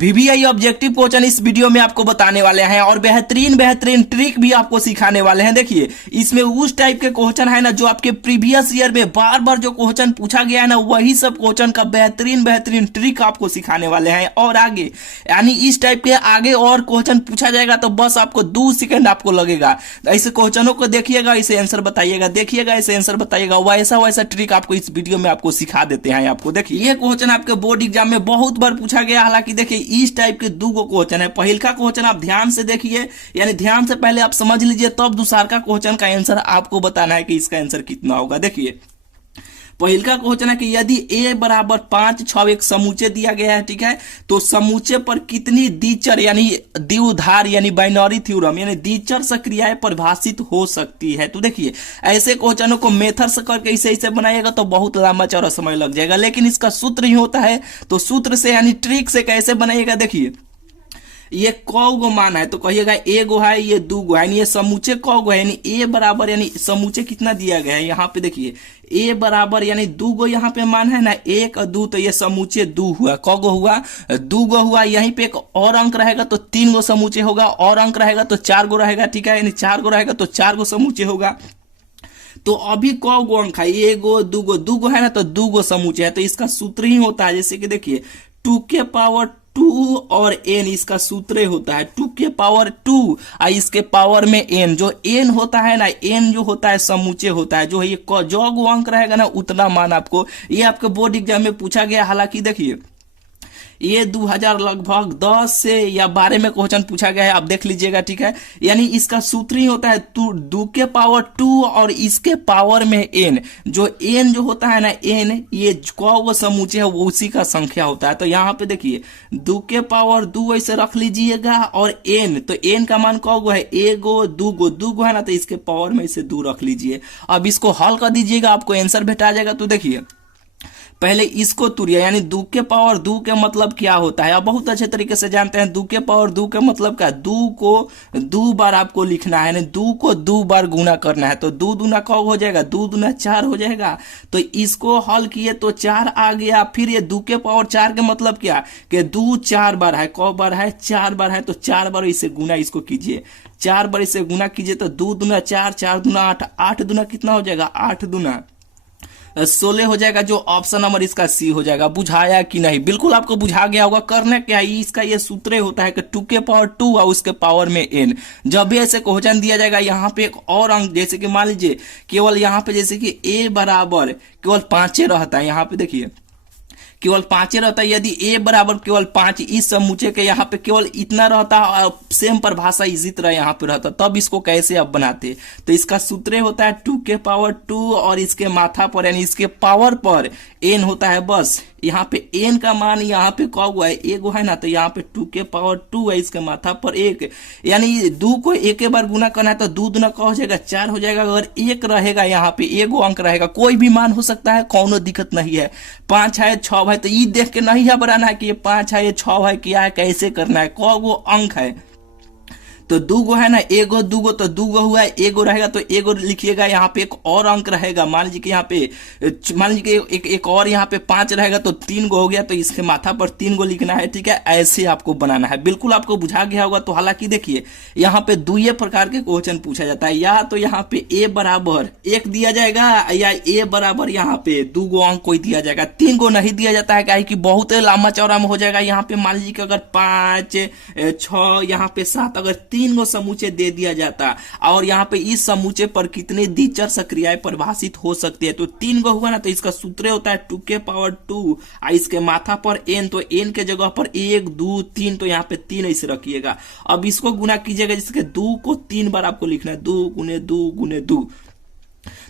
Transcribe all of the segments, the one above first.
VVI objective question इस video में आपको बताने वाले हैं और बेहतरीन बेहतरीन ट्रिक भी आपको सिखाने वाले हैं। देखिए इसमें उस टाइप के क्वेश्चन है ना जो आपके प्रीवियस ईयर में बार बार जो क्वेश्चन पूछा गया है ना वही सब क्वेश्चन का बेहतरीन बेहतरीन ट्रिक आपको सिखाने वाले हैं। और आगे यानी इस टाइप के आगे और क्वेश्चन पूछा जाएगा तो बस आपको 2 सेकंड आपको लगेगा। ऐसे क्वेश्चनों को देखिएगा, इसे आंसर बताइएगा, देखिएगा इसे आंसर बताइएगा, वैसा वैसा ट्रिक आपको इस वीडियो में आपको सिखा देते हैं। आपको देखिए ये क्वेश्चन आपके बोर्ड एग्जाम में बहुत बार पूछा गया। हालांकि देखिए इस टाइप के 2 क्वेश्चन है। पहल का क्वेश्चन आप ध्यान से देखिए, यानी ध्यान से पहले आप समझ लीजिए, तब दूसरा का क्वेश्चन का आंसर आपको बताना है कि इसका आंसर कितना होगा। देखिए पहल का क्वेश्चन है कि यदि a बराबर 5 6 एक समूचे दिया गया है, ठीक है, तो समूचे पर कितनी द्विचर यानी द्विधार यानी बाइनरी थ्योरम यानी द्विचर क्रियाएं परिभाषित हो सकती है। तो देखिए ऐसे क्वेश्चनों को मेथड से करके इसे बनाइएगा तो बहुत लंबा चौड़ा समय लग जाएगा, लेकिन इसका सूत्र ही होता है। तो सूत्र से यानी ट्रिक से कैसे बनाइएगा, देखिए ये कौ गो मान है तो कहिएगा ए गो है, ये 2 गो है, यानी ये समूचे कौ गो है, यानी ए बराबर यानी समूचे कितना दिया गया है यहाँ पे देखिए ए बराबर यानी 2 गो यहाँ पे मान है ना 1 और 2, तो ये समूचे 2 हुआ। कौ गो हुआ, 2 गो हुआ। यहीं पे एक और अंक रहेगा तो 3 गो समूचे होगा, और अंक रहेगा तो 4 गो रहेगा, ठीक है, यानी 4 गो रहेगा तो 4 गो समूचे होगा। तो अभी कौ गो अंक है, 1 गो 2 गो, 2 गो है ना तो 2 गो समूचे है। तो इसका सूत्र ही होता है, जैसे कि देखिए 2 के पावर 2 और n इसका सूत्र होता है 2 के पावर 2 और इसके पावर में n। जो n होता है ना, n जो होता है समूचे होता है, जो है ये जो गो अंक रहेगा ना उतना मान आपको, ये आपके बोर्ड एग्जाम में पूछा गया। हालांकि देखिए ये 2000 लगभग 10 से या 12 में क्वेश्चन पूछा गया है, आप देख लीजिएगा, ठीक है। यानी इसका सूत्र ही होता है 2 के पावर 2 और इसके पावर में n। जो n जो होता है ना n, ये कौ गो समूचे है वो उसी का संख्या होता है। तो यहाँ पे देखिए 2 के पावर 2 ऐसे रख लीजिएगा और n, तो n का मान कौ गो है, 1 गो 2 गो, 2 गो है ना तो इसके पावर में इसे 2 रख लीजिए। अब इसको हल कर दीजिएगा, आपको आंसर भेटा जाएगा। तो देखिए पहले इसको तुरिए, यानी 2 के पावर 2 के मतलब क्या होता है, आप बहुत अच्छे तरीके से जानते हैं। 2 के पावर 2 के मतलब क्या, 2 को 2 बार आपको लिखना है, यानी 2 को 2 बार गुना करना है। तो 2 दूना कब हो जाएगा, 2 दूना 4 हो जाएगा। तो इसको हल किए तो 4 आ गया। फिर ये 2 के पावर 4 के मतलब क्या कि 2 4 बार है, कौ बार है, 4 बार है, तो 4 बार इसे गुना इसको कीजिए, 4 बार इसे गुना कीजिए तो 2 दूना 4, 4 दूना 8, 8 दूना कितना हो जाएगा, 8 दूना 16 हो जाएगा। जो ऑप्शन नंबर इसका सी हो जाएगा। बुझाया कि नहीं, बिल्कुल आपको बुझा गया होगा। करना क्या है, इसका ये सूत्र होता है कि 2 के पावर 2 और उसके पावर में n। जब भी ऐसे क्वेश्चन दिया जाएगा यहाँ पे एक और अंक, जैसे कि मान लीजिए केवल यहाँ पे जैसे कि a बराबर केवल 5 रहता है, यहाँ पे देखिए केवल 5 रहता है। यदि a बराबर केवल 5 इस समूचे के यहाँ पे केवल इतना रहता और सेम परिभाषा इसी तरह यहाँ पे रहता, तब इसको कैसे आप बनाते। तो इसका सूत्र होता है 2 के पावर 2 और इसके माथा पर यानी इसके पावर पर n होता है। बस यहाँ पे n का मान यहाँ पे कौ गो है, 1 गो है ना, तो यहाँ पे 2 के पावर 2 है, इसके माथा पर 1, यानी 2 को 1 बार गुना करना है तो 2 दूना कौ हो जाएगा, 4 हो जाएगा। अगर 1 रहेगा यहाँ पे 1 गो अंक रहेगा, कोई भी मान हो सकता है, कोनो दिक्कत नहीं है। 5 है 6 है तो ये देख के नहीं घबराना है कि ये 5 है ये 6 है, क्या है, कैसे करना है, कौ गो अंक है। तो 2 गो है ना, 1 गो 2 गो, तो 2 गो हुआ है, 1 गो रहेगा तो 1 गो लिखिएगा। यहाँ पे एक और अंक रहेगा, मान लीजिए कि यहाँ पे मान लीजिए कि एक और यहाँ पे 5 रहेगा तो 3 गो हो गया, तो इसके माथा पर 3 गो लिखना है, ठीक है। ऐसे आपको बनाना है, बिल्कुल आपको बुझा गया होगा। तो हालांकि देखिए यहाँ पे 2 प्रकार के क्वेश्चन पूछा जाता है, या तो यहाँ पे a बराबर 1 दिया जाएगा या a बराबर यहाँ पे 2 गो अंक कोई दिया जाएगा। 3 गो नहीं दिया जाता है, क्या कि बहुत लंबा चौड़ा में हो जाएगा। यहाँ पे मान लीजिए कि अगर 5 6 यहाँ पे 7 अगर 3 गो समूचे दे दिया जाता और यहाँ पे इस समूचे पर कितने द्विचर क्रियाएं परिभाषित हो सकती है, तो 3 गो हुआ ना, तो इसका सूत्र होता है 2 के पावर 2 और इसके माथा पर n। तो n के जगह पर 1 2 3, तो यहाँ पे 3 ऐसे रखिएगा। अब इसको गुना कीजिएगा, जिसके 2 को 3 बार आपको लिखना है, 2 गुने 2 गुने 2,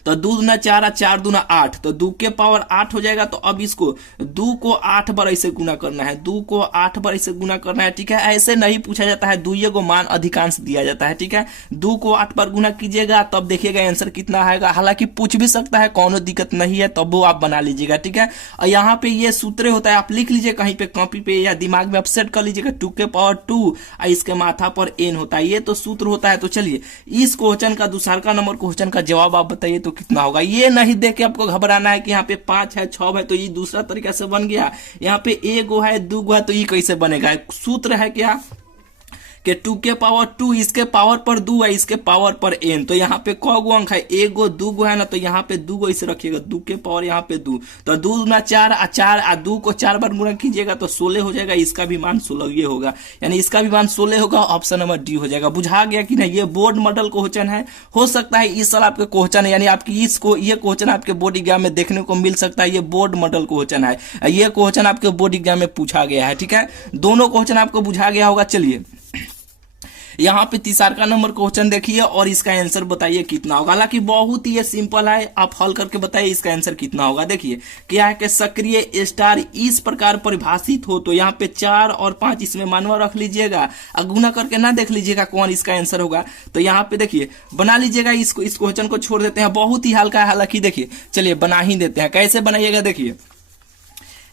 तो 2 दूना 4 और 4 दूना 8, तो 2 के पावर 8 हो जाएगा। तो अब इसको 2 को 8 बार ऐसे गुना करना है, 2 को 8 बार ऐसे गुना करना है, ठीक है। ऐसे नहीं पूछा जाता है, 2 को मान अधिकांश दिया जाता है, ठीक है। 2 को 8 बार गुना कीजिएगा, तब देखिएगा आंसर कितना आएगा। हालांकि पूछ भी सकता है, कोनो दिक्कत नहीं है, तब वो आप बना लीजिएगा, ठीक है। और यहाँ पे ये सूत्र होता है, आप लिख लीजिए कहीं पे कॉपी पे या दिमाग में आप सेट कर लीजिएगा। 2 के पावर 2 और इसके माथा पर n होता है, ये तो सूत्र होता है। तो चलिए इस क्वेश्चन का दूसरा नंबर क्वेश्चन का जवाब आप बताइए तो कितना होगा। ये नहीं देख के आपको घबराना है कि यहाँ पे 5 है 6 है तो ये दूसरा तरीका से बन गया, यहाँ पे 1 है 2 है तो ये कैसे बनेगा। सूत्र है क्या कि 2 के पावर 2, इसके पावर पर 2 है, इसके पावर पर n, तो यहाँ पे क गो अंक है, 1 गो 2 गो है ना, तो यहाँ पे 2 गो इसे रखिएगा, 2 के पावर यहाँ पे 2, तो 2 गुना 4 आ 4 आ 2 को 4 बार गुणा कीजिएगा तो 16 हो जाएगा, इसका भी मान 16 ये होगा, यानी इसका भी मान 16 होगा। ऑप्शन नंबर डी हो जाएगा। बुझा गया कि नहीं, ये बोर्ड मॉडल क्वेश्चन है, हो सकता है इस साल आपके क्वेश्चन है, यानी आपकी इसको ये क्वेश्चन आपके बोर्ड एग्जाम में देखने को मिल सकता है। ये बोर्ड मॉडल क्वेश्चन है, ये क्वेश्चन आपके बोर्ड एग्जाम में पूछा गया है। ठीक है, दोनों क्वेश्चन आपको बुझा गया होगा। चलिए यहाँ पे तीसरा नंबर क्वेश्चन देखिए और इसका आंसर बताइए कितना होगा। हालांकि बहुत ही सिंपल है, आप हल करके बताइए इसका आंसर कितना होगा। देखिए क्या है कि सक्रिय स्टार इस प्रकार परिभाषित हो, तो यहाँ पे 4 और 5 इसमें मानवा रख लीजिएगा, गुना करके ना देख लीजिएगा कौन इसका आंसर होगा। तो यहाँ पे देखिए बना लीजिएगा, इसको इस क्वेश्चन को छोड़ देते हैं, बहुत ही हल्का है। हालांकि देखिए चलिए बना ही देते हैं, कैसे बनाइएगा। देखिए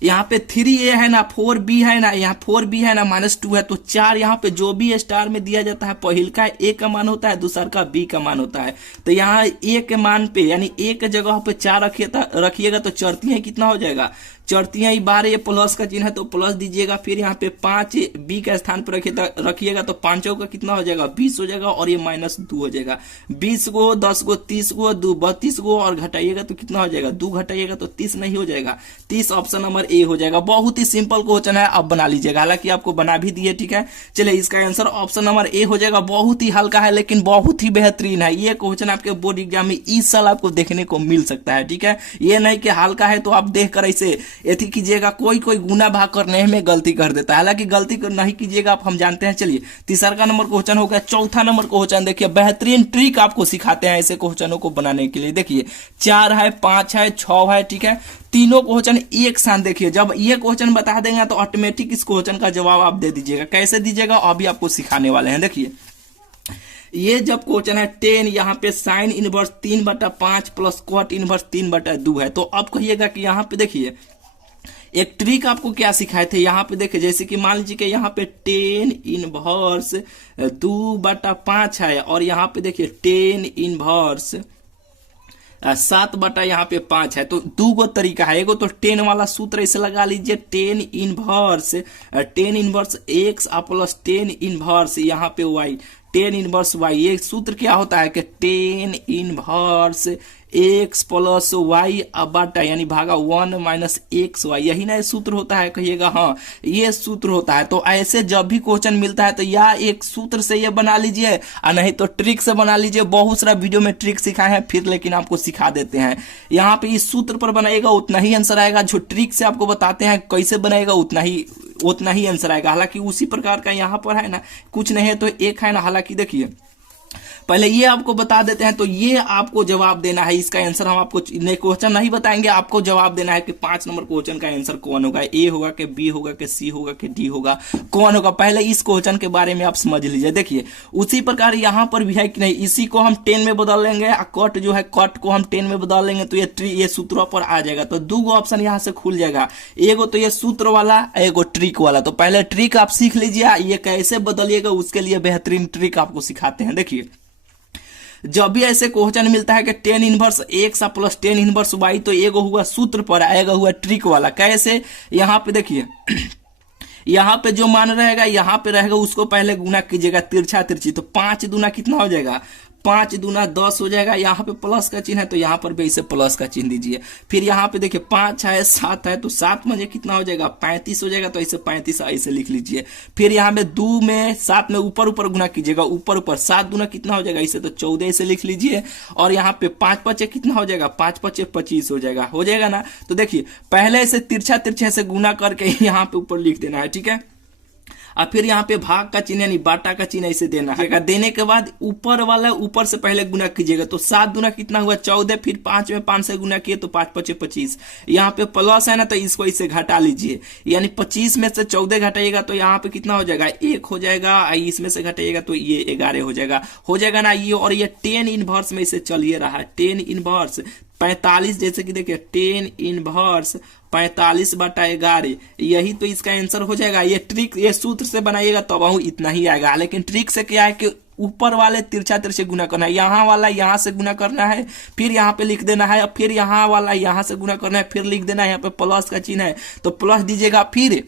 यहाँ पे 3a है ना, 4b है ना, यहाँ 4b है ना, -2 है, तो 4 यहाँ पे जो भी स्टार में दिया जाता है, पहिल का a का मान होता है, दूसरा का b का मान होता है। तो यहाँ a के मान पे यानी a के जगह पे 4 रखिएगा तो चरतियां कितना हो जाएगा, चरतियां 12, ये प्लस का चिन्ह है तो प्लस दीजिएगा। फिर यहाँ पे 5 b का स्थान पर रखिएगा तो 5 का कितना हो जाएगा, 20 हो जाएगा, और ये -2 हो जाएगा। 20 गो 10 गो 30 गो 2 32 गो, और घटाइएगा तो कितना हो जाएगा, 2 घटाइएगा तो 30 नहीं हो जाएगा, 30 ऑप्शन नंबर ए हो जाएगा। बहुत ही सिंपल क्वेश्चन है, आप बना लीजिएगा, हालांकि आपको बना भी दिए। ठीक है, चलिए इसका आंसर ऑप्शन नंबर ए हो जाएगा। बहुत ही हल्का है लेकिन बहुत ही बेहतरीन है, ये क्वेश्चन आपके बोर्ड एग्जाम में इस साल आपको देखने को मिल सकता है। ठीक है, ये नहीं कि हल्का है तो आप देख कर ऐसे एथी कीजिएगा, कोई गुना भाग करने में गलती कर देता है, हालांकि गलती नहीं कीजिएगा आप, हम जानते हैं। चलिए तीसरा नंबर क्वेश्चन हो गया। चौथा नंबर क्वेश्चन देखिए, बेहतरीन ट्रिक आपको सिखाते हैं ऐसे क्वेश्चनों को बनाने के लिए। देखिए 4 है 5 है 6 है, ठीक है, तीनों क्वेश्चन एक साथ देखिए। जब ये क्वेश्चन बता देंगे तो ऑटोमेटिक इस क्वेश्चन का जवाब आप दे दीजिएगा। कैसे दीजिएगा अभी आपको सिखाने वाले हैं। देखिए ये जब क्वेश्चन है 10, यहाँ पे sine inverse 3/5 plus cot inverse 3/2 है, तो अब कहिएगा कि यहाँ पे देखिए एक ट्रिक आपको क्या सिखाए थे। यहाँ पे देखिए जैसे कि मान लीजिए कि यहाँ पे 10 इनवर्स 2/5 है, और यहाँ पे देखिए 10 इनवर्स 7 यहाँ पे 5 है। तो 2 गो तरीका है, एगो तो 10 वाला सूत्र ऐसे लगा लीजिए, 10 इनवर्स x प्लस 10 इनवर्स यहाँ पे y, 10 इनवर्स y। ये सूत्र क्या होता है कि 10 इनवर्स x प्लस y बटा यानी भागा 1 - xy, यही ना सूत्र होता है। कहिएगा हाँ ये सूत्र होता है। तो ऐसे जब भी क्वेश्चन मिलता है तो या एक सूत्र से ये बना लीजिए, और नहीं तो ट्रिक से बना लीजिए। बहुत सारा वीडियो में ट्रिक सिखाए हैं फिर, लेकिन आपको सिखा देते हैं। यहाँ पे इस सूत्र पर बनाएगा उतना ही आंसर आएगा, जो ट्रिक से आपको बताते हैं कैसे बनाएगा उतना ही आंसर आएगा। हालांकि उसी प्रकार का यहाँ पर है ना, कुछ नहीं है तो एक है ना। हालांकि देखिए पहले ये आपको बता देते हैं, तो ये आपको जवाब देना है। इसका आंसर हम आपको क्वेश्चन नहीं बताएंगे, आपको जवाब देना है कि 5 नंबर क्वेश्चन का आंसर कौन होगा, ए होगा कि बी होगा कि सी होगा कि डी होगा, कौन होगा। पहले इस क्वेश्चन के बारे में आप समझ लीजिए। देखिए उसी प्रकार यहाँ पर भी है कि नहीं, इसी को हम 10 में बदल लेंगे, कट जो है कट को हम 10 में बदल लेंगे तो ये सूत्रों पर आ जाएगा। तो 2 गो ऑप्शन यहाँ से खुल जाएगा, एगो तो ये सूत्र वाला, एगो ट्रिक वाला। तो पहले ट्रिक आप सीख लीजिए, ये कैसे बदलिएगा उसके लिए बेहतरीन ट्रिक आपको सिखाते हैं। देखिए जब भी ऐसे क्वेश्चन मिलता है कि 10 inverse x plus 10 inverse y, तो एगो हुआ सूत्र पर, आएगा हुआ ट्रिक वाला। कैसे, यहाँ पे देखिए यहाँ पे जो मान रहेगा यहाँ पे रहेगा, उसको पहले गुना कीजिएगा तिरछा तिरछी, तो 5 दूना कितना हो जाएगा, 5 दूना 10 हो जाएगा। यहाँ पे प्लस का चिन्ह है तो यहाँ पर भी इसे प्लस का चिन्ह दीजिए। फिर यहाँ पे देखिए 5 है 7 है, तो 7 में कितना हो जाएगा, 35 हो जाएगा, तो इसे 35 ऐसे लिख लीजिए। फिर यहाँ पे 2 में 7 में ऊपर ऊपर गुना कीजिएगा, ऊपर ऊपर 7 दूना कितना हो जाएगा, इसे तो 14 ऐसे लिख लीजिए। और यहाँ पे 5 5 कितना हो जाएगा, 5 5 25 हो जाएगा ना। तो देखिए पहले इसे तिरछा तिरछे से गुना करके यहाँ पे ऊपर लिख देना है, ठीक है। और फिर यहाँ पे भाग का चिन्ह यानी बाटा का चिन्ह ऐसे देना है। देने के बाद ऊपर वाला ऊपर से पहले गुना कीजिएगा, तो 7 दूना कितना हुआ 14, फिर 5 में 5 से गुना किए तो 5 5 25। यहाँ पे प्लस है ना, तो इसको इसे घटा लीजिए, यानी 25 में से 14 घटाइएगा तो यहाँ पे कितना हो जाएगा, 1 हो जाएगा। इसमें से घटाइएगा तो ये 11 हो जाएगा ना ये। और ये 10 इनवर्स में इसे चलिए रहा है, 10 इनवर्स 45, जैसे कि देखिए 10 इनवर्स 45/11, यही तो इसका आंसर हो जाएगा। ये ट्रिक ये सूत्र से बनाइएगा तब इतना ही आएगा। लेकिन ट्रिक से क्या है कि ऊपर वाले तिरछा तिरछे गुना करना है, यहाँ वाला यहाँ से गुना करना है, फिर यहाँ पे लिख देना है, फिर यहाँ वाला यहाँ से गुना करना है, फिर लिख देना है, यहाँ पे प्लस का चिन्ह है तो प्लस दीजिएगा, फिर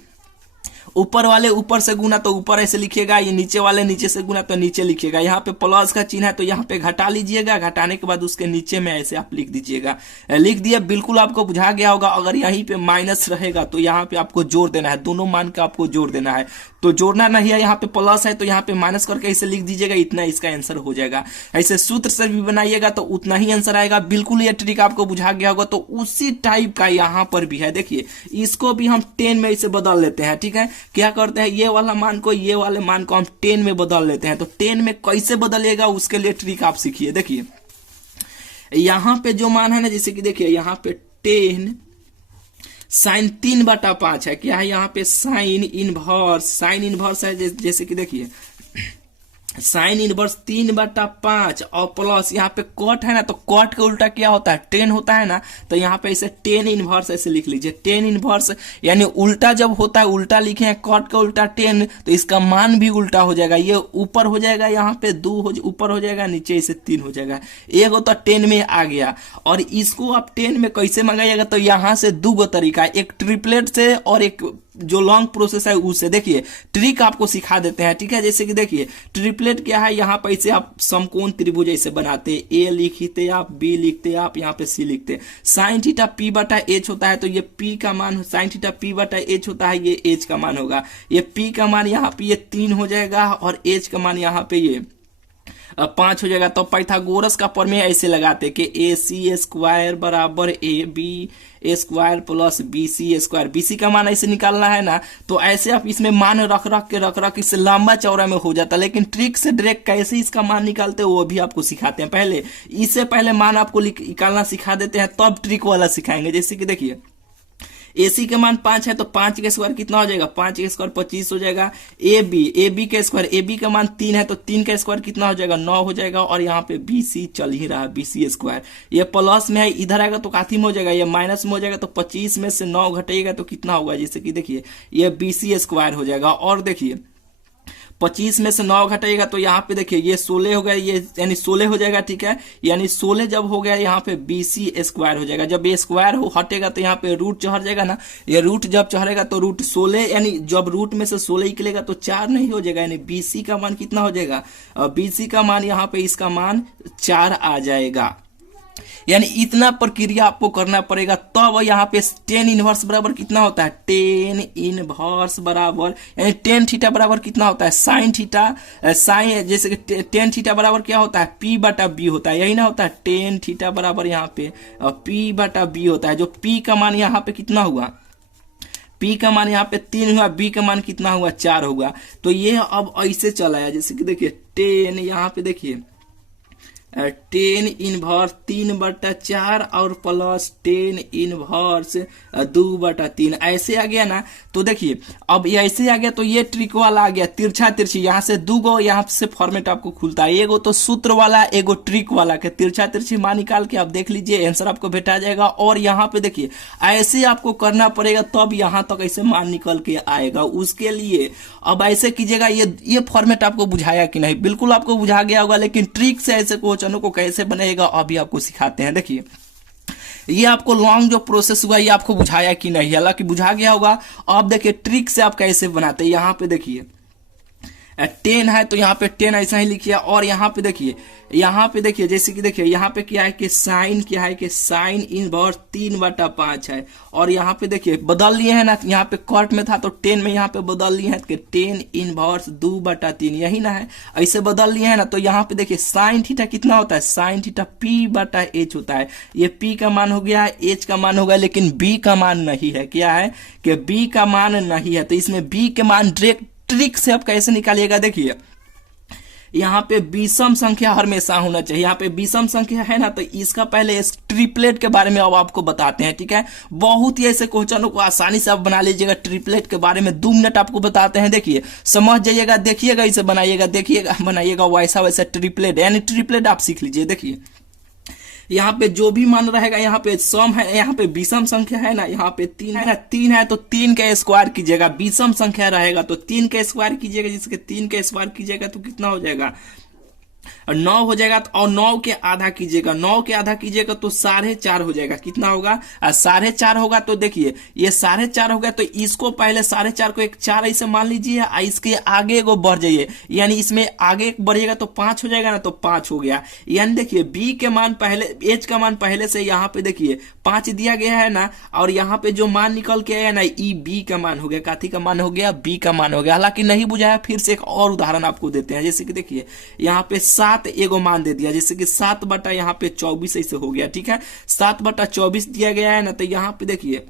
ऊपर वाले ऊपर से गुना तो ऊपर ऐसे लिखिएगा, ये नीचे वाले नीचे से गुना तो नीचे लिखिएगा, यहाँ पे प्लस का चिन्ह है तो यहाँ पे घटा लीजिएगा, घटाने के बाद उसके नीचे में ऐसे आप लिख दीजिएगा। लिख दिया, बिल्कुल आपको बुझा गया होगा। अगर यहीं पे माइनस रहेगा तो यहाँ पे आपको जोड़ देना है, दोनों मान का आपको जोड़ देना है, तो जोड़ना नहीं है, यहाँ पे प्लस है तो यहाँ पे माइनस करके इसे लिख दीजिएगा, इतना इसका आंसर हो जाएगा। ऐसे सूत्र से भी बनाइएगा तो उतना ही आंसर आएगा। बिल्कुल ये ट्रिक आपको बुझा गया होगा। तो उसी टाइप का यहाँ पर भी है, देखिए इसको भी हम 10 में इसे बदल लेते हैं, ठीक है। क्या करते हैं, ये वाला मान को ये वाले मान को हम 10 में बदल लेते हैं। तो 10 में कैसे बदलेगा उसके लिए ट्रिक आप सीखिए। देखिए यहाँ पे जो मान है ना, जैसे कि देखिए यहाँ पे 10 साइन 3/5 है, क्या है यहाँ पे साइन इनवर्स है, जैसे कि देखिए साइन इनवर्स 3/5 और प्लस यहाँ पे कॉट है ना, तो कॉट का उल्टा क्या होता है, 10 होता है ना, तो यहाँ पे इसे 10 इनवर्स ऐसे लिख लीजिए। 10 इनवर्स यानी उल्टा जब होता है, उल्टा लिखे हैं, कॉट का उल्टा 10 तो इसका मान भी उल्टा हो जाएगा, ये ऊपर हो जाएगा, यहाँ पे 2 ऊपर हो जाएगा, नीचे इसे 3 हो जाएगा। एक तो 10 में आ गया, और इसको आप 10 में कैसे मंगाइएगा, तो यहाँ से 2 तरीका, एक ट्रिपलेट से और एक जो लॉन्ग प्रोसेस है उससे। देखिए ट्रिक आपको सिखा देते हैं, ठीक है। जैसे कि देखिए ट्रिपलेट क्या है, यहाँ पर इसे आप समकोण त्रिभुज ऐसे बनाते, ए लिखते आप, बी लिखते आप, यहाँ पे सी लिखते। साइन थीटा p/h होता है, तो ये p का मान साइन थीटा p/h होता है, ये h का मान होगा। ये p का मान यहाँ पे ये 3 हो जाएगा, और h का मान यहाँ पे ये 5 हो जाएगा। तो पाइथागोरस का प्रमेय ऐसे लगाते कि AC² बराबर AB² प्लस BC²। BC का मान ऐसे निकालना है ना, तो ऐसे आप इसमें मान रख के इससे लंबा चौड़ा में हो जाता। लेकिन ट्रिक से डायरेक्ट कैसे इसका मान निकालते हैं वो भी आपको सिखाते हैं। इससे पहले मान आपको निकालना सिखा देते हैं, तब ट्रिक वाला सिखाएंगे। जैसे कि देखिए AC के मान 5 है, तो 5 का स्क्वायर कितना हो जाएगा, 5 का स्क्वायर 25 हो जाएगा। AB का स्क्वायर, AB का मान 3 है, तो 3 का स्क्वायर कितना हो जाएगा, 9 हो जाएगा। और यहाँ पे BC चल ही रहा है, BC²। ये प्लस में है, इधर आएगा तो काथी में हो जाएगा, ये माइनस में हो जाएगा, तो 25 में से 9 घटेगा तो कितना होगा, जैसे कि देखिए ये BC² हो जाएगा। और देखिए 25 में से 9 घटेगा तो यहाँ पे देखिए ये 16 हो गया, ये यानी 16 हो जाएगा, ठीक है। यानी 16 जब हो गया यहाँ पे BC² हो जाएगा। जब ये स्क्वायर हटेगा तो यहाँ पे रूट चढ़ जाएगा ना, ये रूट जब चढ़ेगा तो रूट 16, यानी जब रूट में से 16 निकलेगा तो 4 नहीं हो जाएगा, यानी BC का मान कितना हो जाएगा, BC का मान यहाँ पे इसका मान 4 आ जाएगा। यानी इतना प्रक्रिया आपको करना पड़ेगा, तब यहाँ पे 10 इनवर्स बराबर कितना होता है, 10 इनवर्स बराबर यानी 10 थीटा बराबर कितना होता है, साइन थीटा। साइन जैसे कि 10 थीटा बराबर क्या होता है, P/B होता है, यही ना होता है। 10 थीटा बराबर यहाँ पे P/B होता है, जो P का मान यहाँ पे कितना हुआ, P का मान यहाँ पे 3 हुआ, B का मान कितना हुआ, 4 होगा। तो ये अब ऐसे चला है, जैसे कि देखिए 10 यहाँ पे देखिए 10 इनवर्स 3/4 और प्लस 10 इनवर्स 2/3 ऐसे आ गया ना। तो देखिए अब ये ऐसे आ गया, तो ये ट्रिक वाला आ गया, तिरछा तिरछी, यहाँ से 2 यहाँ से फॉर्मेट आपको खुलता है, एगो तो सूत्र वाला, एगो ट्रिक वाला के तिरछा तिरछी मान निकाल के आप देख लीजिए, आंसर आपको भेटा जाएगा। और यहाँ पे देखिए ऐसे आपको करना पड़ेगा, तब यहाँ तक ऐसे मान निकल के आएगा। उसके लिए अब ऐसे कीजिएगा, ये फॉर्मेट आपको बुझाया कि नहीं, बिल्कुल आपको बुझा गया होगा, लेकिन ट्रिक से ऐसे क्वेश्चनों को कैसे बनेगा अभी आपको सिखाते हैं। देखिए ये आपको लॉन्ग जो प्रोसेस हुआ ये आपको बुझाया कि नहीं, हालांकि बुझा गया होगा। अब देखिए ट्रिक से आप कैसे बनाते हैं। यहाँ पे देखिए 10 है, तो यहाँ पे 10 ऐसा ही लिखिए। और यहाँ पे देखिए जैसे कि देखिए यहाँ पे क्या है कि साइन क्या है कि साइन इनवर्स 3/5 है। और यहाँ पे देखिए बदल लिए है ना, यहाँ पे कॉट में था तो 10 में यहाँ पे बदल लिए हैं कि 10 इनवर्स 2/3, यही ना है, ऐसे बदल लिए है ना। तो यहाँ पे देखिए साइन थीटा कितना होता है, साइन थीटा P/H होता है। ये P का मान हो गया, H का मान हो गया, लेकिन B का मान नहीं है। क्या है कि B का मान नहीं है, तो इसमें B के मान डायरेक्ट ट्रिक से आप कैसे निकालिएगा। देखिए यहाँ पे विषम संख्या हमेशा होना चाहिए। यहाँ पे विषम संख्या है ना, तो इसका पहले इस ट्रिपलेट के बारे में अब आपको बताते हैं, ठीक है। बहुत ही ऐसे क्वेश्चनों को आसानी से आप बना लीजिएगा। ट्रिपलेट के बारे में 2 मिनट आपको बताते हैं, देखिए समझ जाइएगा, देखिएगा, इसे बनाइएगा, देखिएगा, बनाइएगा वैसा ट्रिपलेट, यानी ट्रिपलेट आप सीख लीजिए। देखिए यहाँ पे जो भी मान रहेगा, यहाँ पे सम है, यहाँ पे विषम संख्या है ना, यहाँ पे 3 है ना, 3 है तो 3 का स्क्वायर कीजिएगा। विषम संख्या रहेगा तो 3 का स्क्वायर कीजिएगा, जिसके 3 का स्क्वायर कीजिएगा तो कितना हो जाएगा, 9 हो जाएगा और 9 के आधा कीजिएगा, 9 के आधा कीजिएगा तो 4.5 हो जाएगा। कितना होगा? 4.5 होगा। तो देखिए ये 4.5 हो गया, तो इसको पहले 4.5 को एक 4 ऐसे मान लीजिए, इसके आगे एगो बढ़ जाइए, यानी इसमें आगे बढ़िएगा तो 5 हो जाएगा ना, तो 5 हो गया। यानी देखिए बी के मान पहले, एच का मान पहले से यहाँ पे देखिए 5 दिया गया है ना, और यहाँ पे जो मान निकल के आया ना, ई बी का मान हो गया। काथी का मान हो गया? बी का मान हो गया। हालांकि नहीं बुझाया, फिर से एक और उदाहरण आपको देते हैं। जैसे कि देखिए यहाँ पे 7 एगो मान दे दिया, जैसे कि 7 बटा यहाँ पे 24 ऐसे हो गया। ठीक है, 7 बटा 24 दिया गया है ना, तो यहाँ पे देखिए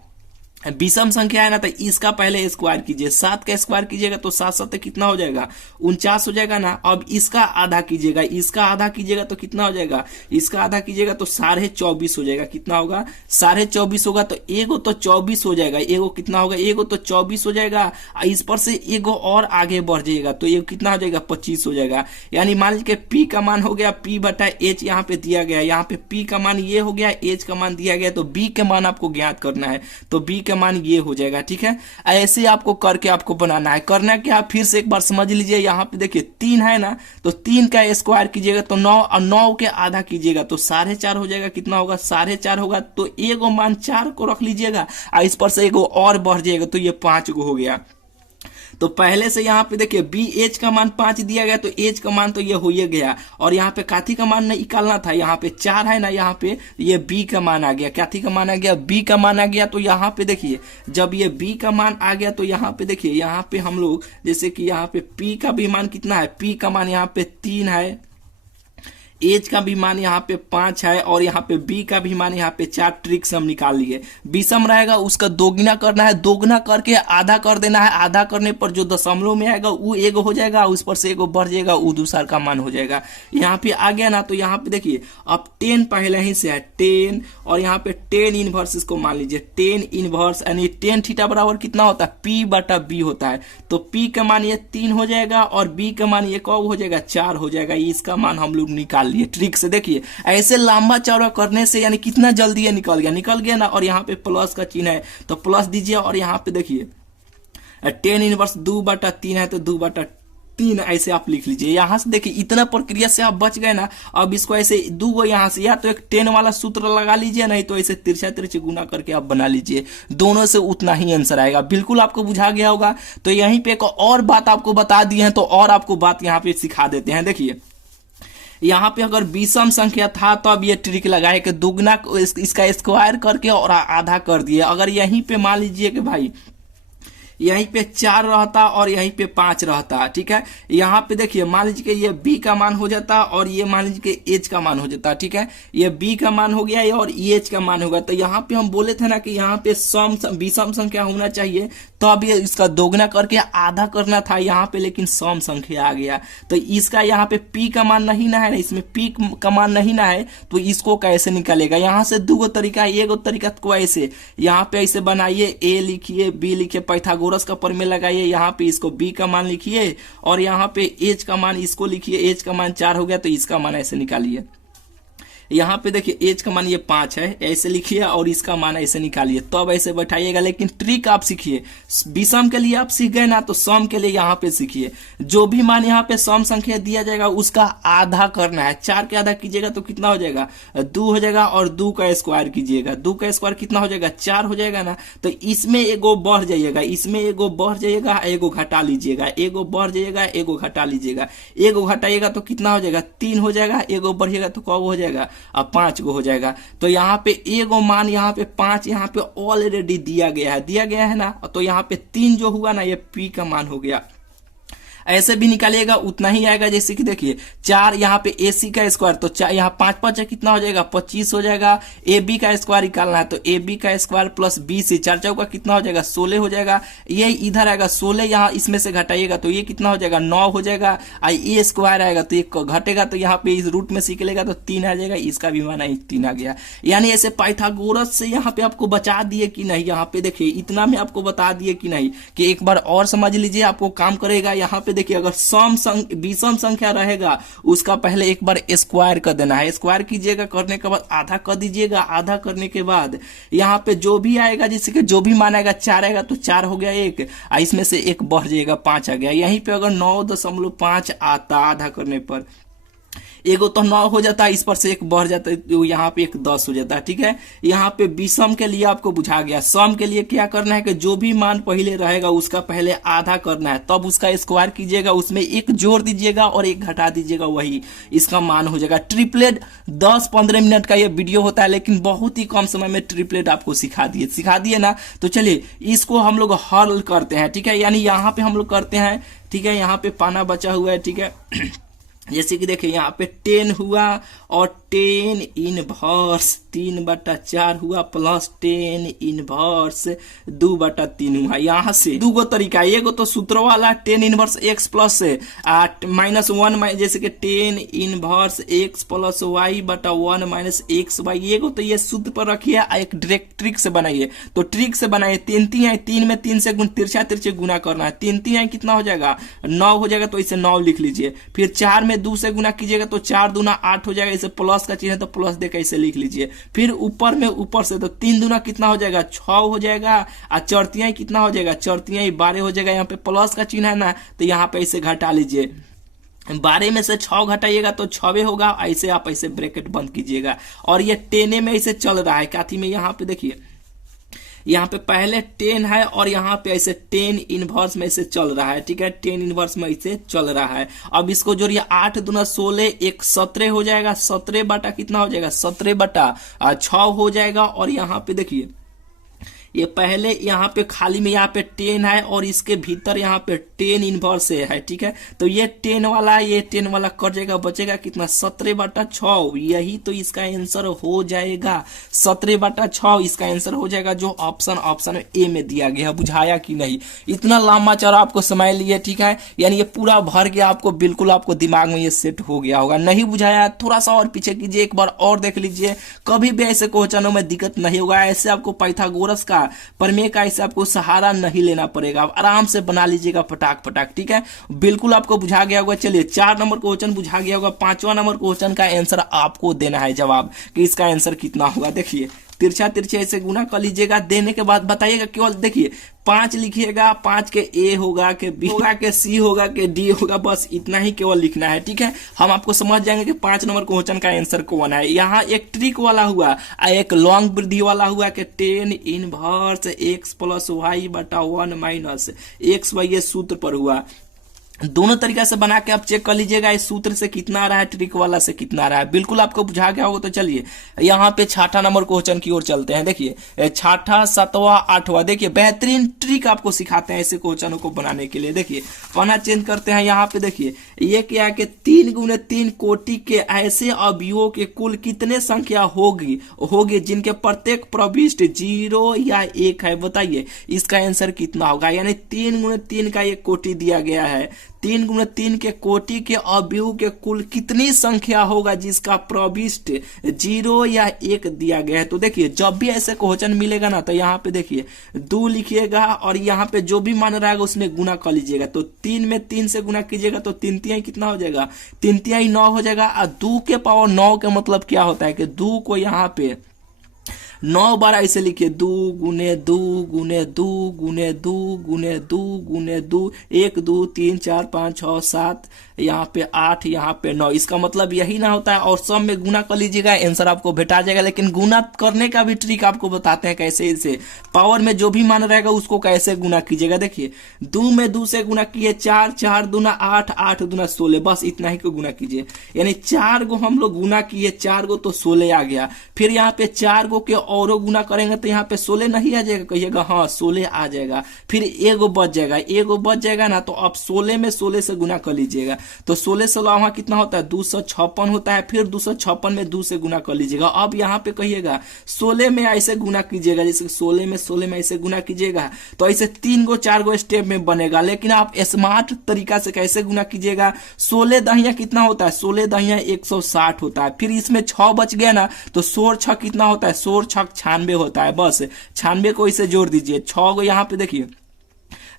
विषम संख्या है ना, तो इसका पहले स्क्वायर कीजिए। 7 का स्क्वायर कीजिएगा तो 7 7 कितना हो जाएगा? 49 हो जाएगा ना। अब इसका आधा कीजिएगा, इसका आधा कीजिएगा तो कितना हो जाएगा? इसका आधा कीजिएगा तो 24.5 हो जाएगा। कितना होगा? 24.5 होगा। तो एगो तो 24 हो जाएगा, एगो कितना होगा? एगो तो 24 हो जाएगा। इस पर से एगो और आगे बढ़ जाएगा तो ये कितना हो जाएगा? 25 हो जाएगा। यानी मान लीजिए पी का मान हो गया पी बटा एच, यहाँ पे दिया गया, यहाँ पे पी का मान ये हो गया, एच का मान दिया गया, तो बी के मान आपको ज्ञात करना है, तो बी का मान ये हो जाएगा। ठीक है, ऐसे आपको करके आपको बनाना है। करना क्या? फिर से एक बार समझ लीजिए। यहाँ पे देखिए 3 है ना, तो 3 का स्क्वायर कीजिएगा तो 9, और 9 के आधा कीजिएगा तो 4.5 हो जाएगा। कितना होगा? 4.5 होगा। तो एगो मान 4 को रख लीजिएगा, इस पर से एगो और बढ़ जाएगा तो ये 5 गो हो गया। तो पहले से यहाँ पे देखिए बी एच का मान 5 दिया गया, तो एच का मान तो ये हो ही गया, और यहाँ पे काथी का मान नहीं निकालना था, यहाँ पे 4 है ना, यहाँ पे ये बी का मान आ गया। काथी का मान आ गया? बी का मान आ गया। तो यहाँ पे देखिए जब ये बी का मान आ गया तो यहाँ पे देखिए, यहाँ पे हम लोग जैसे कि यहाँ पे पी का भी मान कितना है? पी का मान यहाँ पे 3 है, एच का भी मान यहाँ पे 5 है, और यहाँ पे बी का भी मान यहाँ पे 4। ट्रिक से हम निकाल लिए। विषम रहेगा उसका दोगुना करना है, दोगुना करके आधा कर देना है। आधा करने पर जो दशमलव में आएगा वो एगो हो जाएगा, उस पर से एगो बढ़ जाएगा, वो दूसरा का मान हो जाएगा। यहाँ पे आ गया ना, तो यहाँ पे देखिए अब 10 पहले ही से है 10, और यहाँ पे 10 इनवर्स इसको मान लीजिए, 10 इनवर्स यानी 10 थीटा बराबर कितना होता है? पी बटा बी होता है। तो पी का मान ये 3 हो जाएगा, और बी का मान ये कब हो जाएगा? 4 हो जाएगा। इसका मान हम लोग निकाल लिए ट्रिक से। देखिए ऐसे लंबा चौड़ा करने से यानी कितना जल्दी ये निकल गया ना, और यहाँ पे प्लस का चिन्ह है तो प्लस दीजिए, और यहाँ पे देखिए 10 इनवर्स 2 बटा 3 है, तो 2 बटा 3 ऐसे आप लिख लीजिए। यहाँ से देखिए इतना प्रक्रिया से आप बच गए ना। अब इसको ऐसे 2 गो यहाँ से, या तो एक 10 वाला सूत्र लगा लीजिए, नहीं तो ऐसे तिरछा तिरछे गुना करके आप बना लीजिए, दोनों से उतना ही आंसर आएगा। बिल्कुल आपको बुझा गया होगा। तो यहीं पे एक और बात आपको बता दी है, तो और आपको बात यहाँ पे सिखा देते हैं। देखिए यहाँ पे अगर विषम संख्या था तो अब ये ट्रिक लगाए कि दुगना इसका स्क्वायर करके और आधा कर दिए। अगर यहीं पे मान लीजिए कि भाई यहीं पे 4 रहता और यहीं पे 5 रहता, ठीक है, यहाँ पे देखिए मान लीजिए कि ये b का मान हो जाता और ये मान लीजिए कि h का मान हो जाता, ठीक है, ये b का मान हो गया और ये h का मान होगा। तो यहाँ पे हम बोले थे ना कि यहाँ पे विषम संख्या होना चाहिए, तो अब ये इसका दोगुना करके आधा करना था यहाँ पे, लेकिन सम संख्या आ गया। तो इसका यहाँ पे p का मान नहीं ना है, इसमें p का मान नहीं ना है, तो इसको कैसे निकालेगा? यहाँ से दो तरीका है। एक तरीका को ऐसे यहाँ पे ऐसे बनाइए, a लिखिए, b लिखिए, पाइथागोरस का प्रमेय लगाइए, यहाँ पे इसको b का मान लिखिए और यहाँ पे h का मान इसको लिखिए, h का मान 4 हो गया तो इसका मान ऐसे निकालिए। यहाँ पे देखिए h का मान ये 5 है, ऐसे लिखिए और इसका मान ऐसे निकालिए, तब तो ऐसे बैठाइएगा। लेकिन ट्रिक आप सीखिए, विषम के लिए आप सीख गए ना, तो सम के लिए यहाँ पे सीखिए। जो भी मान यहाँ पे सम संख्या दिया जाएगा उसका आधा करना है। 4 के आधा कीजिएगा तो कितना हो जाएगा? 2 हो जाएगा, और 2 का स्क्वायर कीजिएगा, 2 का स्क्वायर कितना हो जाएगा? 4 हो जाएगा ना। तो इसमें एगो बढ़ जाइएगा, इसमें एगो बढ़ जाइएगा, एगो घटा लीजिएगा, एगो बढ़ जाइएगा, एगो घटा लीजिएगा, एगो घटाइएगा तो कितना हो जाएगा? 3 हो जाएगा, एगो बढ़िएगा तो कब हो जाएगा? अब 5 गो हो जाएगा। तो यहाँ पे एगो मान यहाँ पे 5 यहाँ पे ऑलरेडी दिया गया है ना, तो यहाँ पे 3 जो हुआ ना, ये p का मान हो गया। ऐसे भी निकालिएगा उतना ही आएगा। जैसे कि देखिए 4 यहाँ पे AC का स्क्वायर, तो यहाँ 5 5 कितना हो जाएगा? 25 हो जाएगा। AB का स्क्वायर निकालना है, तो AB का स्क्वायर प्लस BC 4 चौका कितना हो जाएगा? 16 हो जाएगा। ये इधर आएगा 16, यहाँ इसमें से घटाइएगा तो ये कितना हो जाएगा? 9 हो जाएगा। A स्क्वायर आएगा तो ये घटेगा, तो यहाँ पे इस रूट में निकलेगा तो 3 आ जाएगा। इसका भी मान 3 आ गया। यानी ऐसे पाइथागोरस से यहाँ पे आपको बचा दिए कि नहीं? यहाँ पे देखिए इतना में आपको बता दिए कि नहीं, कि एक बार और समझ लीजिए, आपको काम करेगा। यहाँ पे देखिए अगर विषम संख्या रहेगा उसका पहले एक बार स्क्वायर कर देना है। स्क्वायर कीजिएगा, करने के बाद आधा कर दीजिएगा। आधा करने के बाद यहाँ पे जो भी आएगा, जैसे कि जो भी मान आएगा 4 आएगा तो 4 हो गया एक, इसमें से एक बढ़ जाएगा 5 आ गया। यहीं पे अगर 9.5 आता आधा करने पर, एगो तो 9 हो जाता है, इस पर से एक बढ़ जाता है तो यहाँ पे एक 10 हो जाता है। ठीक है, यहाँ पे विषम के लिए आपको बुझा गया। सम के लिए क्या करना है कि जो भी मान पहले रहेगा उसका पहले आधा करना है, तब उसका स्क्वायर कीजिएगा, उसमें एक जोड़ दीजिएगा और एक घटा दीजिएगा, वही इसका मान हो जाएगा। ट्रिपलेट 10-15 मिनट का ये वीडियो होता है, लेकिन बहुत ही कम समय में ट्रिपलेट आपको सिखा दिए ना। तो चलिए इसको हम लोग हल करते हैं। ठीक है, यानी यहाँ पे हम लोग करते हैं। ठीक है, यहाँ पे पाना बचा हुआ है। ठीक है जैसे कि देखिए यहाँ पे 10 हुआ और 10 इनवर्स 3/4 हुआ प्लस 10 इनवर्स 2/3 हुआ। यहाँ से दूगो तरीका, एगो तो सूत्र वाला 10 इनवर्स x प्लस -1, जैसे कि 10 inverse x plus y/1 minus x y. एगो तो ये सूत्र पर रखिए, एक डायरेक्ट ट्रिक से बनाइए। तो ट्रिक से बनाइए, 3 में 3 से तिरछे गुना करना है। 3 कितना हो जाएगा, 9 हो जाएगा, तो इसे 9 लिख लीजिए। फिर 4 में 2 से गुना कीजिएगा तो 4 दूना 8 हो जाएगा, इसे प्लस का चिन्ह है तो प्लस देकर इसे लिख लीजिए। फिर ऊपर में ऊपर से तो 3 दूना कितना हो जाएगा, 6 हो जाएगा। और चौथियाई कितना हो जाएगा, चौथियाई 12 हो जाएगा। यहाँ पे प्लस का चिन्ह है ना, तो यहाँ पे इसे घटा लीजिए। 12 में से 6 घटाइएगा तो 6 होगा। ऐसे आप ऐसे ब्रैकेट बंद कीजिएगा। और ये 10 में ऐसे चल रहा है काथी में, यहाँ पे देखिए यहाँ पे पहले 10 है और यहाँ पे ऐसे 10 इनवर्स में ऐसे चल रहा है। ठीक है, 10 इनवर्स में ऐसे चल रहा है। अब इसको जोड़िए, 8 दूना 16, 1 17 हो जाएगा। 17 बटा कितना हो जाएगा, 17/6 हो जाएगा। और यहाँ पे देखिए ये पहले यहाँ पे खाली में यहाँ पे 10 है और इसके भीतर यहाँ पे 10 इनवर्स है। ठीक है, तो ये 10 वाला ये 10 वाला कट जाएगा, बचेगा कितना, 17/6। यही तो इसका आंसर हो जाएगा, 17/6 इसका आंसर हो जाएगा, जो ऑप्शन ए में दिया गया। बुझाया कि नहीं, इतना लंबा चौड़ा आपको समय लिए। ठीक है, यानी ये पूरा भर गया, आपको बिल्कुल आपको दिमाग में ये सेट हो गया होगा। नहीं बुझाया, थोड़ा सा और पीछे कीजिए, एक बार और देख लीजिए। कभी भी ऐसे क्वेश्चनों में दिक्कत नहीं होगा। ऐसे आपको पाइथागोरस का प्रमेय का ऐसे आपको सहारा नहीं लेना पड़ेगा, आप आराम से बना लीजिएगा फटाक। ठीक है, बिल्कुल आपको बुझा गया होगा। चलिए 4 नंबर क्वेश्चन बुझा गया होगा। 5वां नंबर क्वेश्चन का आंसर आपको देना है, जवाब कि इसका आंसर कितना होगा। देखिए तिरछे ऐसे गुना कर लीजिएगा, देने के बाद बताइएगा। केवल देखिए 5 लिखिएगा, 5 के ए होगा कि बी होगा कि सी होगा कि डी होगा, बस इतना ही केवल लिखना है। ठीक है, हम आपको समझ जाएंगे कि 5 नंबर क्वेश्चन का आंसर कौन है। यहाँ एक ट्रिक वाला हुआ, एक लॉन्ग वृद्धि वाला हुआ कि 10 inverse x plus y/1 minus x y, ये सूत्र पर हुआ। दोनों तरीका से बना के आप चेक कर लीजिएगा, इस सूत्र से कितना आ रहा है, ट्रिक वाला से कितना आ रहा है। बिल्कुल आपको बुझा गया होगा। तो चलिए यहाँ पे 6ठा नंबर क्वेश्चन की ओर चलते हैं। देखिए 6ठा, 7वां, 8वां, देखिए बेहतरीन ट्रिक आपको सिखाते हैं ऐसे क्वेश्चनों को बनाने के लिए। देखिए पन्ना चेंज करते हैं। यहाँ पे देखिए ये क्या है कि 3 × 3 कोटि के ऐसे अवयवों के कुल कितने संख्या होगी जिनके प्रत्येक प्रविष्ट 0 या 1 है। बताइए इसका आंसर कितना होगा। यानी 3 × 3 का एक कोटि दिया गया है, 3 × 3 के कोटि के अवयव के कुल कितनी संख्या होगा जिसका प्रविष्ट 0 या 1 दिया गया है। तो देखिए जब भी ऐसे क्वेश्चन मिलेगा ना, तो यहाँ पे देखिए 2 लिखिएगा और यहाँ पे जो भी मान रहेगा उसमें गुना कर लीजिएगा। तो 3 में 3 से गुना कीजिएगा तो 3 तिहाई कितना हो जाएगा, 3 तिहाई 9 हो जाएगा। और 2 के पावर 9 का मतलब क्या होता है कि 2 को यहाँ पे 9 बार ऐसे लिखिए, 2 × 2 × 2 × 2 × 2 × 2, 1 2 3 4 5 6 7, यहाँ पे 8, यहाँ पे 9। इसका मतलब यही ना होता है। और सब में गुना कर लीजिएगा, आंसर आपको भेटा जाएगा। लेकिन गुना करने का भी ट्रिक आपको बताते हैं कैसे। इसे पावर में जो भी मान रहेगा उसको कैसे गुना कीजिएगा। देखिए 2 में 2 से गुना किए, 4, 4 दूना 8, 8 दूना 16, बस इतना ही को गुना कीजिए। यानी 4 गो हम लोग गुना किए, 4 गो तो 16 आ गया। फिर यहाँ पे 4 गो के और गुना करेंगे तो यहाँ पे 16 नहीं आ जाएगा, कहिएगा हाँ 16 आ जाएगा। फिर एगो बच जाएगा ना, तो अब 16 में 16 से गुना कर लीजिएगा। तो 16 16 वहां कितना होता है, 256 होता है। फिर 256 में 2 से गुना कर लीजिएगा। अब यहाँ पे कहिएगा 16 में ऐसे गुना कीजिएगा, जैसे 16 में ऐसे गुना कीजिएगा तो ऐसे 3 गो 4 गो स्टेप में बनेगा। लेकिन आप स्मार्ट तरीका से कैसे गुना कीजिएगा, 16 दहिया कितना होता है, 16 दहिया 160 होता है। फिर इसमें 6 बच गया ना, तो 16 6 कितना होता है, 16 6 96 होता है। बस 96 को इसे जोड़ दीजिए। 6 गो यहाँ पे देखिए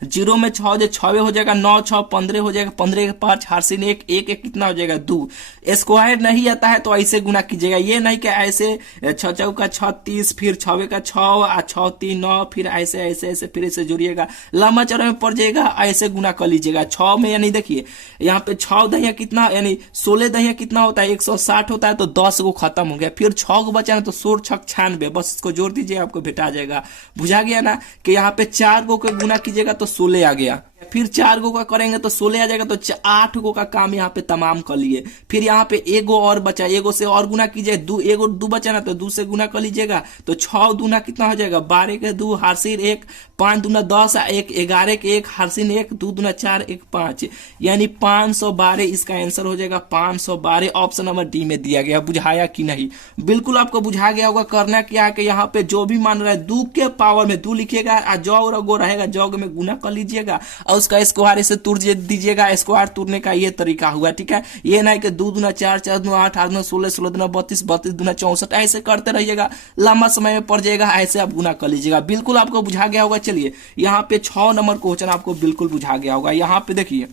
जीरो में 6 जो 6 हो जाएगा, 9 6 15 हो जाएगा, 15 के 5 हार्सिन 1 1 1 कितना हो जाएगा 2। स्क्वायर नहीं आता है तो ऐसे गुना कीजिएगा, ये नहीं कि ऐसे 6 चौका 36 फिर 6 का 6 और 6 3 9 फिर ऐसे ऐसे ऐसे फिर ऐसे जोड़िएगा, लंबा चौड़ा में पड़ जाएगा, ऐसे गुना कर लीजिएगा 6 में। यानी देखिए यहाँ पे 6 दहिया कितना, यानी 16 दहिया कितना होता है 160 होता है, तो 10 को खत्म हो गया, फिर 6 को बचा ना तो 16 6 96, बस इसको जोड़ दीजिए आपको भेटा जाएगा। बुझा गया ना कि यहाँ पे 4 को गुना कीजिएगा तो 16 आ गया, फिर 4 गो का करेंगे तो 16 आ जाएगा, तो 8 गो का काम यहाँ पे तमाम कर लिए। फिर यहाँ पे एगो और बचा, एगो से और गुना कीजिए, एगो 2 बचा ना तो 2 से गुना कर लीजिएगा, तो 6 दूना कितना हो जाएगा 12 के 2 हार्सिन 1, 5 दूना 10 1 11 के 1 हार्सिन 1, 2 दूना 4 1 5, यानी 512 इसका आंसर हो जाएगा 512। ऑप्शन नंबर डी में दिया गया। बुझाया कि नहीं? बिल्कुल आपको बुझा गया होगा। करना क्या है कि यहाँ पे जो भी मान रहा है 2 के पावर में 2 लिखिएगा, जौग रगो रहेगा जौग में गुना कर लीजिएगा और उसका स्क्वायर से तोड़ दीजिएगा। स्क्वायर तोड़ने का ये तरीका हुआ, ठीक है। ये नहीं कि 2 दूना 4 4 दूना 8 8 दूना 16 16 दूना 32 32 दूना 64, ऐसे करते रहिएगा, लंबा समय में पड़ जाएगा, ऐसे आप गुना कर लीजिएगा। बिल्कुल आपको बुझा गया होगा। चलिए यहाँ पे 6 नंबर क्वेश्चन आपको बिल्कुल बुझा गया होगा। यहाँ पे देखिए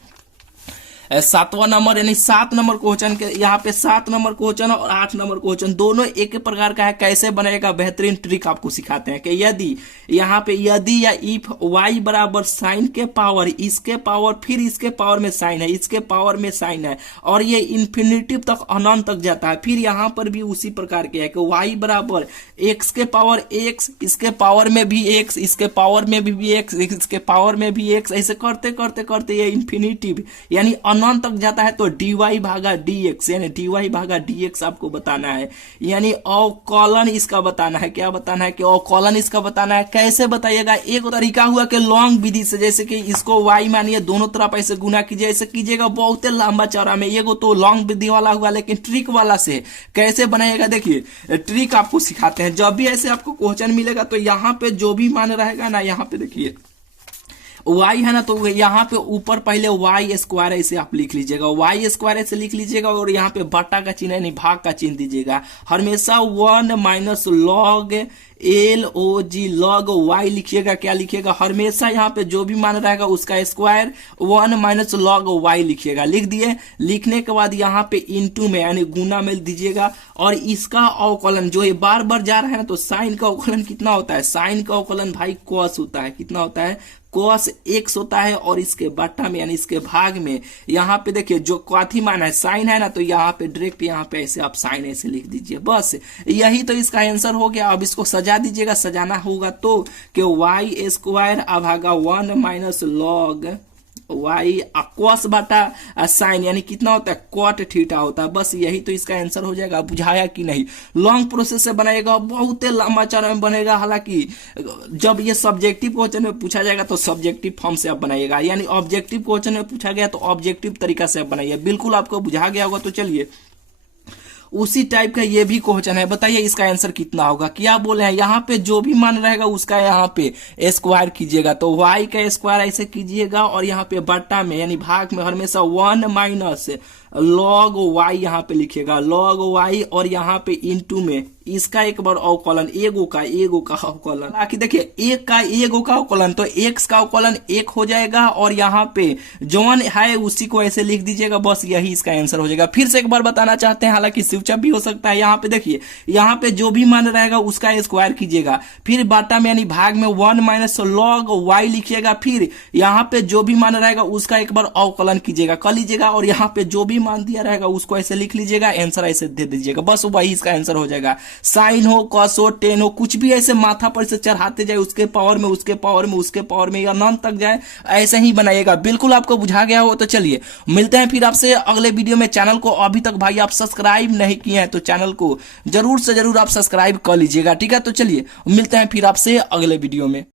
7वां नंबर यानी 7 नंबर क्वेश्चन के, यहाँ पे 7 नंबर क्वेश्चन और 8 नंबर क्वेश्चन दोनों एक ही प्रकार का है। कैसे बनेगा बेहतरीन ट्रिक आपको सिखाते हैं कि यदि यहाँ पे यदि या इफ y बराबर साइन के पावर इसके पावर फिर इसके पावर में साइन है, इसके पावर में साइन है और ये इन्फिनिटिव तक अनंत तक जाता है, फिर यहाँ पर भी उसी प्रकार के है कि y बराबर x के पावर x, इसके पावर में भी x, इसके पावर में भी x, इसके पावर में भी x, ऐसे करते करते करते ये इन्फिनिटिव यानी अनंत तक जाता है, तो dy भागा dx यानी dy भागा dx आपको बताना है, यानी अवकलन इसका बताना है। क्या बताना है? कि अवकलन इसका बताना है। कैसे बताइएगा? एक तरीका हुआ कि लॉन्ग विधि से, जैसे कि इसको y मानिए दोनों तरफ ऐसे गुना कीजिए, ऐसे कीजिएगा बहुत लंबा चौड़ा में। ये तो लॉन्ग विधि वाला हुआ, लेकिन ट्रिक वाला से कैसे बनाइएगा देखिए, ट्रिक आपको सिखाते हैं। जब भी ऐसे आपको क्वेश्चन मिलेगा तो यहाँ पे जो भी मान रहेगा ना, यहाँ पे देखिए y है ना, तो यहाँ पे ऊपर पहले y स्क्वायर ऐसे आप लिख लीजिएगा, y स्क्वायर ऐसे लिख लीजिएगा और यहाँ पे बट्टा का चिन्ह यानी भाग का चिन्ह दीजिएगा। हमेशा 1 minus log LOG log y लिखिएगा। क्या लिखिएगा? हमेशा यहाँ पे जो भी मान रहेगा उसका स्क्वायर 1 माइनस लॉग y लिखिएगा। लिख दिए। लिखने के बाद यहाँ पे इंटू में यानी गुना में दीजिएगा और इसका अवकलन जो ये बार बार जा रहा है ना, तो साइन का अवकलन कितना होता है? साइन का अवकलन भाई cos होता है। कितना होता है? cos x होता है और इसके बट्टा में यानी इसके भाग में यहाँ पे देखिए जो काथी मान है साइन है ना, तो यहाँ पे डायरेक्ट यहाँ पे ऐसे आप साइन ऐसे लिख दीजिए। बस यही तो इसका आंसर हो गया। अब इसको सजा दीजिएगा। सजाना होगा तो कि y स्क्वायर भागा 1 माइनस लॉग y cos बटा साइन यानी कितना होता है? cot थीटा होता है। बस यही तो इसका आंसर हो जाएगा। बुझाया कि नहीं? लॉन्ग प्रोसेस से बनाएगा, बहुत लंबा चौड़ा में बनेगा। हालांकि जब ये सब्जेक्टिव क्वेश्चन में पूछा जाएगा तो सब्जेक्टिव फॉर्म से आप बनाइएगा, यानी ऑब्जेक्टिव क्वेश्चन में पूछा गया तो ऑब्जेक्टिव तरीका से आप बनाइए। बिल्कुल आपको बुझा गया होगा। तो चलिए उसी टाइप का ये भी क्वेश्चन है। बताइए इसका आंसर कितना होगा? क्या बोले हैं? यहाँ पे जो भी मान रहेगा उसका यहाँ पे स्क्वायर कीजिएगा, तो y का स्क्वायर ऐसे कीजिएगा और यहाँ पे बट्टा में यानी भाग में हमेशा 1 माइनस लॉग y यहाँ पे लिखिएगा, लॉग y और यहाँ पे इंटू में इसका एक बार अवकलन एगो का अवकलन। बाकी देखिए एक का एगो का अवकलन, तो x का अवकलन 1 हो जाएगा और यहाँ पे जौन है उसी को ऐसे लिख दीजिएगा। बस यही इसका आंसर हो जाएगा। फिर से एक बार बताना चाहते हैं, हालांकि स्विचअप भी हो सकता है। यहाँ पे देखिए यहाँ पे जो भी मान रहेगा उसका स्क्वायर कीजिएगा, फिर बाटा में यानी भाग में 1 माइनस लॉग y लिखिएगा, फिर यहाँ पे जो भी मान रहेगा उसका एक बार अवकलन कीजिएगा कर लीजिएगा और यहाँ पे जो भी मान दिया रहेगा उसको ऐसे लिख लीजिएगा, आंसर ऐसे दे दीजिएगा। बस वही इसका आंसर हो जाएगा। साइन हो कॉस हो टेन हो कुछ भी ऐसे माथा पर से चढ़ाते जाए, उसके पावर में उसके पावर में उसके पावर में अनंत तक जाए, ऐसे ही बनाइएगा। बिल्कुल आपको बुझा गया हो। तो चलिए मिलते हैं फिर आपसे अगले वीडियो में। चैनल को अभी तक भाई आप सब्सक्राइब नहीं किए हैं तो चैनल को जरूर से जरूर आप सब्सक्राइब कर लीजिएगा, ठीक है। तो चलिए मिलते हैं फिर आपसे अगले वीडियो में।